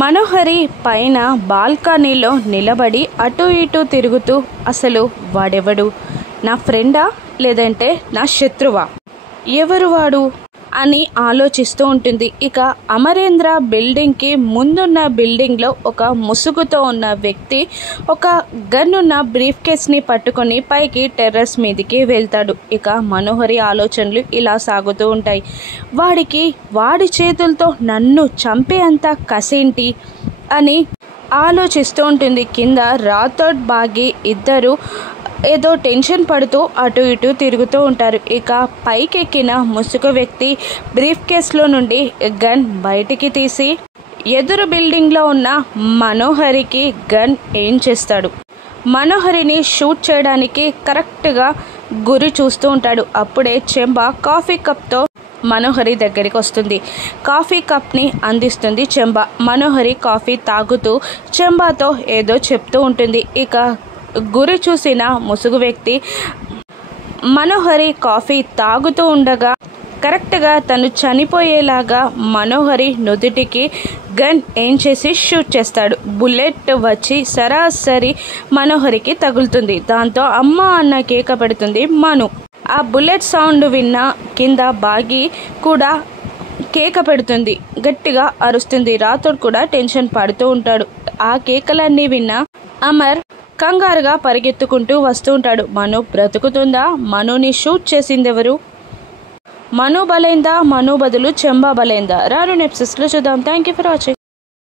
మనోహరి పైన బాల్కనీలో నిలబడి అటు ఇటు తిరుగుతూ అసలు వాడెవడు, నా ఫ్రెండా లేదంటే నా శత్రువా, ఎవరు వాడు అని ఆలోచిస్తూ ఉంటుంది. ఇక అమరేంద్ర బిల్డింగ్కి ముందున్న బిల్డింగ్లో ఒక ముసుగుతో ఉన్న వ్యక్తి ఒక గన్ ఉన్న బ్రీఫ్ కేస్ని పట్టుకొని పైకి టెర్రస్ మీదకి వెళ్తాడు. ఇక మనోహరి ఆలోచనలు ఇలా సాగుతూ ఉంటాయి. వాడి చేతులతో నన్ను చంపే అంత కసేంటి అని ఆలోచిస్తూ ఉంటుంది. కింద రాథోడ్ బాగి ఇద్దరు ఏదో టెన్షన్ పడుతూ అటు ఇటు తిరుగుతూ ఉంటారు. ఇక పైకెక్కిన ముసుగు వ్యక్తి బ్రీఫ్ కేస్లో నుండి గన్ బయటికి తీసి ఎదురు బిల్డింగ్లో ఉన్న మనోహరికి గన్ ఏం చేస్తాడు. మనోహరిని షూట్ చేయడానికి కరెక్ట్గా గురి చూస్తూ ఉంటాడు. అప్పుడే చెంబ కాఫీ కప్తో మనోహరి దగ్గరికి వస్తుంది. కాఫీ కప్ని అందిస్తుంది చెంబ. మనోహరి కాఫీ తాగుతూ చెంబాతో ఏదో చెప్తూ ఉంటుంది. ఇక గురి చూసిన ముసుగు వ్యక్తి మనోహరి కాఫీ తాగుతూ ఉండగా కరెక్ట్గా తను చనిపోయేలాగా మనోహరి నుదుటికి గన్ ఏం చేసి షూట్ చేస్తాడు. బుల్లెట్ వచ్చి సరాసరి మనోహరికి తగులుతుంది. దాంతో అమ్మ అన్న కేక పెడుతుంది మను. ఆ బుల్లెట్ సౌండ్ విన్న కింద బాగి కూడా కేక పెడుతుంది, గట్టిగా అరుస్తుంది. రాథోడ్ కూడా టెన్షన్ పడుతూ ఉంటాడు. ఆ కేకలన్నీ విన్న అమర్ కంగారుగా పరిగెత్తుకుంటూ వస్తూ ఉంటాడు. మను బ్రతుకుతుందా? మనుని షూట్ చేసిందెవరు? మను బలైందా? మను బదులు చెంబా బలైందా? రాను ఎపిసోడ్స్లో చూద్దాం. Thank you for watching.